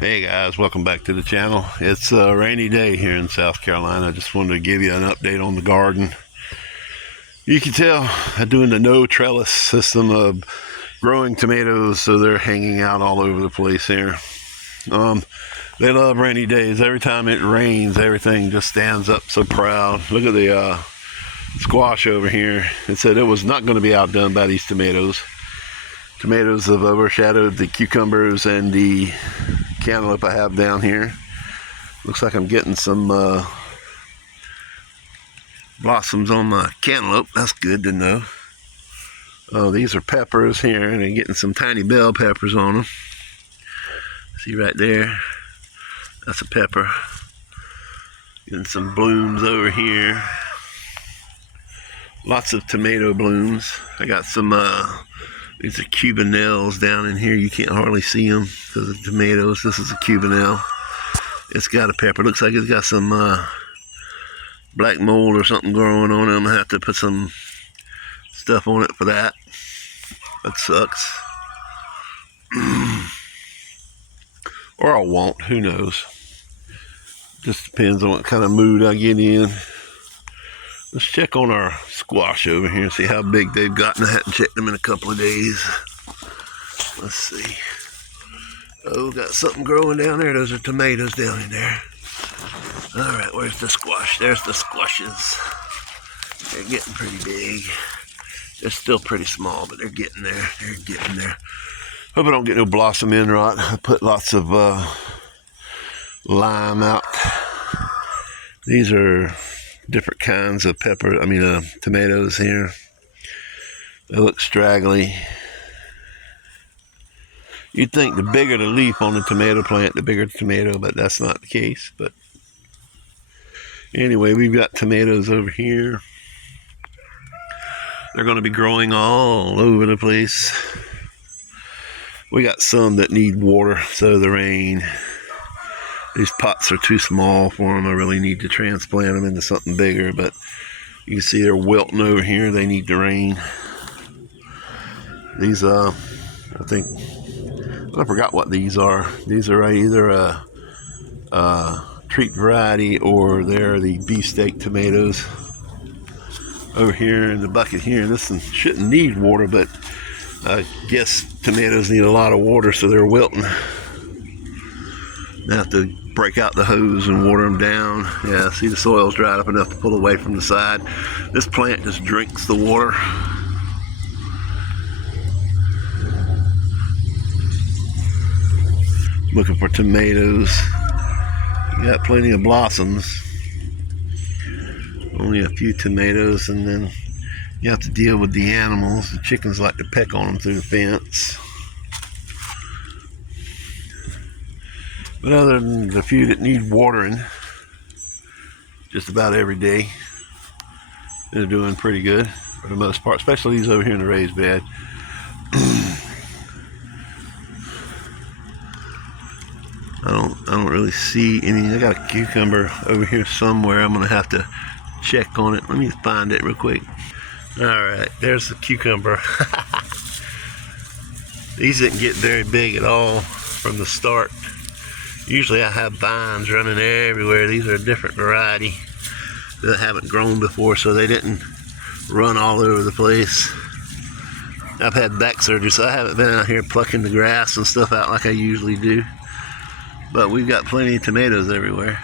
Hey guys, welcome back to the channel. It's a rainy day here in South Carolina. I just wanted to give you an update on the garden. You can tell I'm doing the no trellis system of growing tomatoes, so they're hanging out all over the place here. They love rainy days. Every time it rains, everything just stands up so proud. Look at the squash over here. It said it was not going to be outdone by these tomatoes. Tomatoes have overshadowed the cucumbers and the cantaloupe I have down here. Looks like I'm getting some blossoms on my cantaloupe. That's good to know. Oh, these are peppers here, and I'm getting some tiny bell peppers on them. See right there? That's a pepper. Getting some blooms over here. Lots of tomato blooms. I got some these are Cubanelles down in here. You can't hardly see them because of the tomatoes. This is a Cubanelle. It's got a pepper. Looks like it's got some black mold or something growing on it. I'm going to have to put some stuff on it for that. That sucks. Or I won't. Who knows? Just depends on what kind of mood I get in. Let's check on our squash over here and see how big they've gotten. I hadn't checked them in a couple of days. Let's see. Oh, got something growing down there. Those are tomatoes down in there. All right, where's the squash? There's the squashes. They're getting pretty big. They're still pretty small, but they're getting there. They're getting there. Hope I don't get no blossom end rot. I put lots of lime out. These are different kinds of tomatoes here. They look straggly. You'd think the bigger the leaf on the tomato plant, the bigger the tomato, but that's not the case. But anyway, we've got tomatoes over here. They're going to be growing all over the place. We got some that need water, so the rain. These pots are too small for them. I really need to transplant them into something bigger, but you can see they're wilting over here. They need the rain. These, I forgot what these are. These are either a treat variety or they're the beefsteak tomatoes. Over here in the bucket here, this one shouldn't need water, but I guess tomatoes need a lot of water, so they're wilting. I have to break out the hose and water them down. Yeah, see the soil's dried up enough to pull away from the side. This plant just drinks the water. Looking for tomatoes. You got plenty of blossoms. Only a few tomatoes, and then you have to deal with the animals. The chickens like to peck on them through the fence. But other than the few that need watering, just about every day, they're doing pretty good for the most part, especially these over here in the raised bed. I don't really see any. I got a cucumber over here somewhere. I'm gonna have to check on it. Let me find it real quick. All right, there's the cucumber. These didn't get very big at all from the start. Usually I have vines running everywhere. These are a different variety that haven't grown before, so they didn't run all over the place. I've had back surgery, so I haven't been out here plucking the grass and stuff out like I usually do. But we've got plenty of tomatoes everywhere.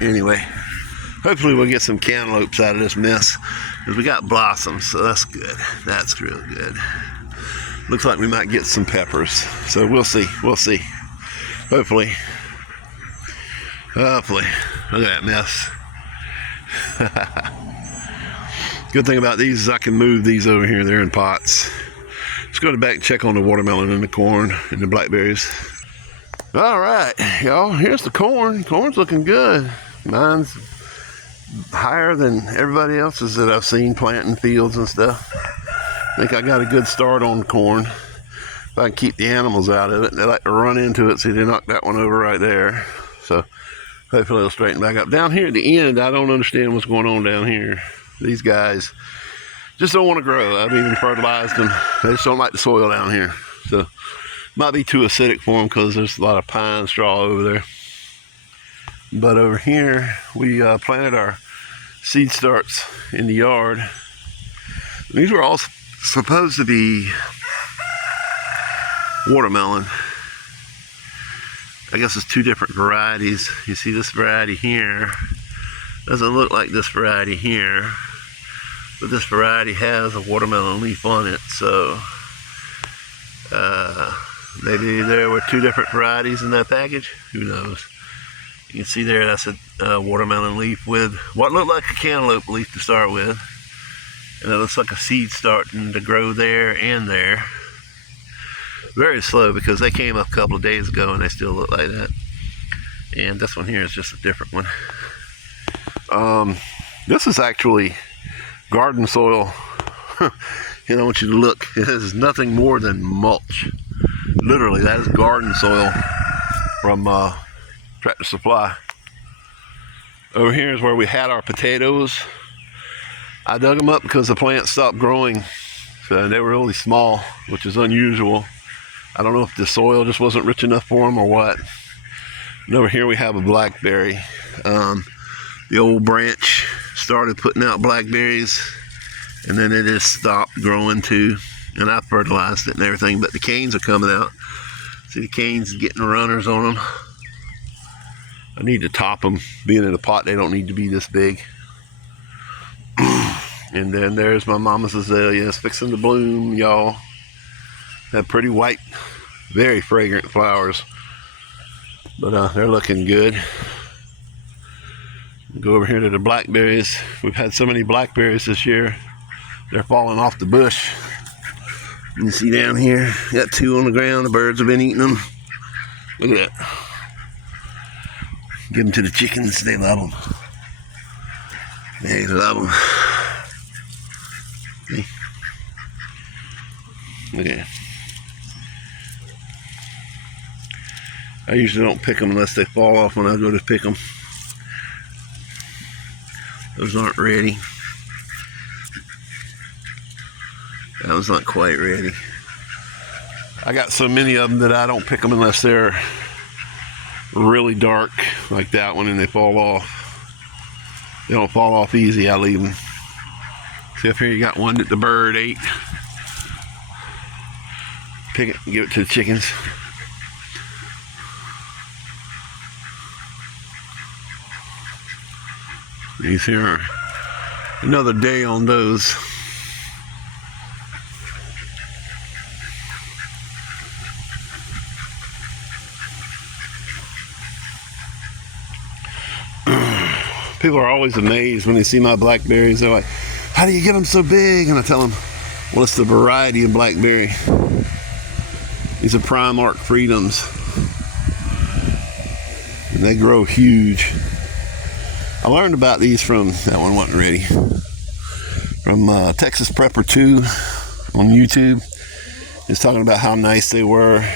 Anyway, hopefully we'll get some cantaloupes out of this mess, because we got blossoms, so that's good. That's real good. Looks like we might get some peppers, so we'll see. We'll see. Hopefully. Hopefully. Look at that mess. Good thing about these is I can move these over here. They're in pots. Let's go back and check on the watermelon and the corn and the blackberries. All right, y'all. Here's the corn. Corn's looking good. Mine's higher than everybody else's that I've seen planting fields and stuff. I think I got a good start on corn. If I can keep the animals out of it, they like to run into it. See, they knocked that one over right there. So hopefully it'll straighten back up. Down here at the end, I don't understand what's going on down here. These guys just don't want to grow. I've even fertilized them. They just don't like the soil down here. so might be too acidic for them because there's a lot of pine straw over there. But over here, we planted our seed starts in the yard. These were all supposed to be watermelon. I guess it's two different varieties. You see this variety here doesn't look like this variety here, but this variety has a watermelon leaf on it, so maybe there were two different varieties in that package. Who knows? You can see there that's a watermelon leaf with what looked like a cantaloupe leaf to start with, and it looks like a seed starting to grow there and there. Very slow because they came up a couple of days ago and they still look like that. And this one here is just a different one. This is actually garden soil. And I want you to look. It is nothing more than mulch. Literally, that is garden soil from Tractor Supply. Over here is where we had our potatoes. I dug them up because the plants stopped growing. So they were really small, which is unusual. I don't know if the soil just wasn't rich enough for them or what. And over here we have a blackberry. The old branch started putting out blackberries, and then it just stopped growing too. And I fertilized it and everything, but the canes are coming out. See the canes getting runners on them. I need to top them. Being in a pot, they don't need to be this big. And then there's my mama's azaleas fixing to bloom, y'all. Have pretty white, very fragrant flowers, but they're looking good. Go over here to the blackberries. We've had so many blackberries this year, they're falling off the bush. You can see down here, got two on the ground. The birds have been eating them. Look at that. Give them to the chickens, they love them. They love them. See? Look at that. I usually don't pick them unless they fall off when I go to pick them. Those aren't ready. That one's not quite ready. I got so many of them that I don't pick them unless they're really dark, like that one, and they fall off. They don't fall off easy, I leave them. See up here you got one that the bird ate. Pick it and give it to the chickens. These here are another day on those. People are always amazed when they see my blackberries. They're like, how do you get them so big? And I tell them, well, it's the variety of blackberry. These are Primark Freedoms. And they grow huge. I learned about these from, that one wasn't ready, from Texas Prepper 2 on YouTube. He's talking about how nice they were.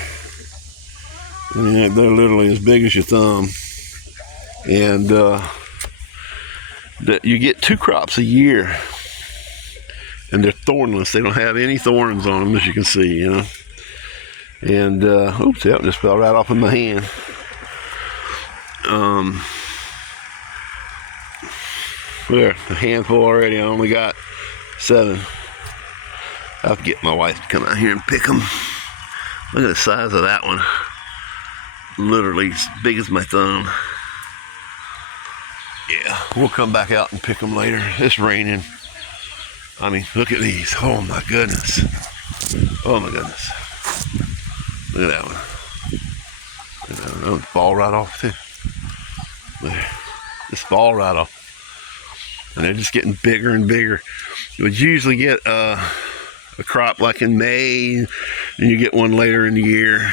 And they're literally as big as your thumb. And that you get 2 crops a year. And they're thornless. They don't have any thorns on them, as you can see, you know. And, oops, that just fell right off in my hand. There, a handful already. I only got 7. I'll have to get my wife to come out here and pick them. Look at the size of that one. Literally as big as my thumb. Yeah, we'll come back out and pick them later. It's raining. I mean, look at these. Oh my goodness. Oh my goodness. Look at that one. Look at that one. That'll fall right off too. There. Just fall right off. And they're just getting bigger and bigger. You would usually get a crop like in May, and you get one later in the year.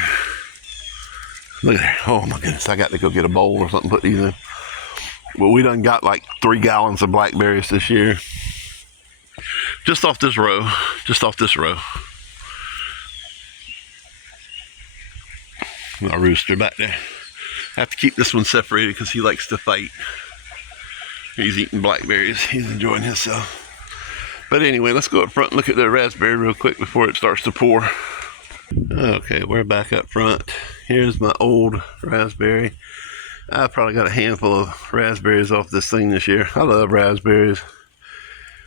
Look at that. Oh my goodness, I got to go get a bowl or something to put these in. But we done got like 3 gallons of blackberries this year. Just off this row. Just off this row. My rooster back there. I have to keep this one separated because he likes to fight. He's eating blackberries. He's enjoying himself. But anyway, let's go up front and look at the raspberry real quick before it starts to pour. Okay, we're back up front. Here's my old raspberry. I probably got a handful of raspberries off this thing this year. I love raspberries.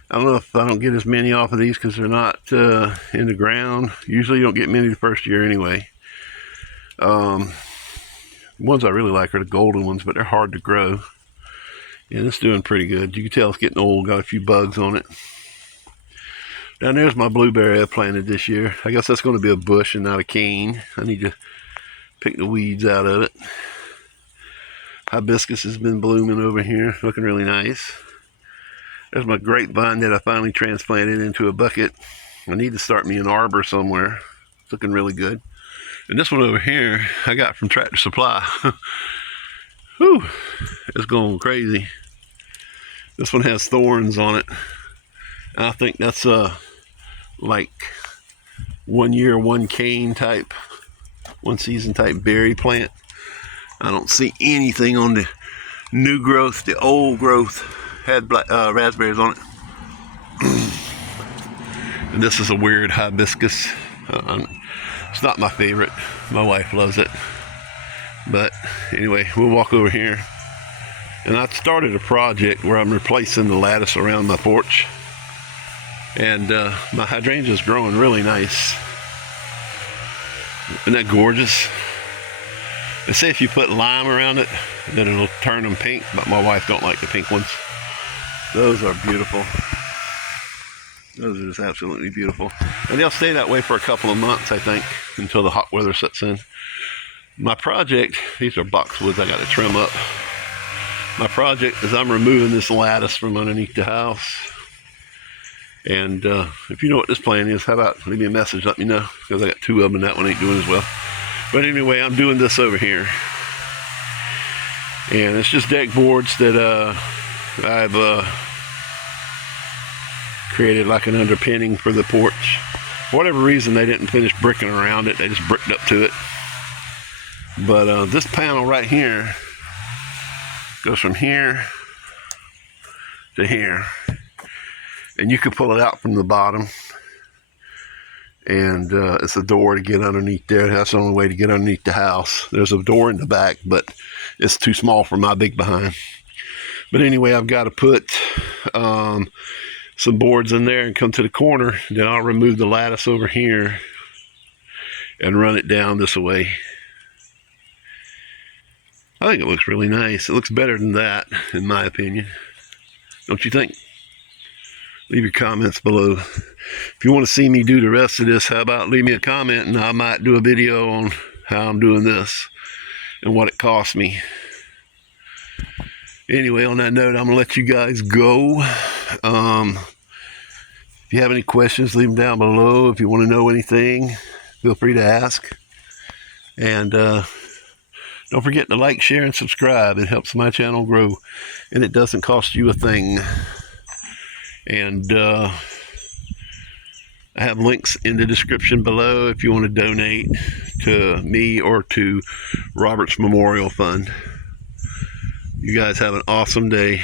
I don't know if I don't get as many off of these because they're not in the ground. Usually you don't get many the first year anyway. Ones I really like are the golden ones, but they're hard to grow. And it's doing pretty good. You can tell it's getting old, got a few bugs on it. Down there's my blueberry I planted this year. I guess that's going to be a bush and not a cane. I need to pick the weeds out of it. Hibiscus has been blooming over here, looking really nice. There's my grapevine that I finally transplanted into a bucket. I need to start me an arbor somewhere. It's looking really good. And this one over here I got from Tractor Supply. Whew, it's going crazy. This one has thorns on it. And I think that's like 1 year, one cane type, one season type berry plant. I don't see anything on the new growth. The old growth had raspberries on it. And this is a weird hibiscus. It's not my favorite. My wife loves it. But anyway, we'll walk over here. And I started a project where I'm replacing the lattice around my porch. And my hydrangea is growing really nice. Isn't that gorgeous? They say if you put lime around it, that it'll turn them pink, but my wife don't like the pink ones. Those are beautiful. Those are just absolutely beautiful. And they'll stay that way for a couple of months, I think, until the hot weather sets in. My project, these are boxwoods I got to trim up. My project is I'm removing this lattice from underneath the house. And if you know what this plant is, how about leave me a message, let me know, because I got two of them and that one ain't doing as well. But anyway, I'm doing this over here. And it's just deck boards that I've created like an underpinning for the porch. For whatever reason, they didn't finish bricking around it. They just bricked up to it. But this panel right here goes from here to here. And you can pull it out from the bottom. And it's a door to get underneath there. That's the only way to get underneath the house. There's a door in the back, but it's too small for my big behind. But anyway, I've got to put some boards in there and come to the corner. Then I'll remove the lattice over here and run it down this way. I think it looks really nice. It looks better than that, in my opinion. Don't you think? Leave your comments below. If you want to see me do the rest of this, how about leave me a comment and I might do a video on how I'm doing this and what it cost me. Anyway, on that note, I'm going to let you guys go. If you have any questions, leave them down below. If you want to know anything, feel free to ask. And don't forget to like, share, and subscribe. It helps my channel grow, and it doesn't cost you a thing. And I have links in the description below if you want to donate to me or to Robert's Memorial Fund. You guys have an awesome day.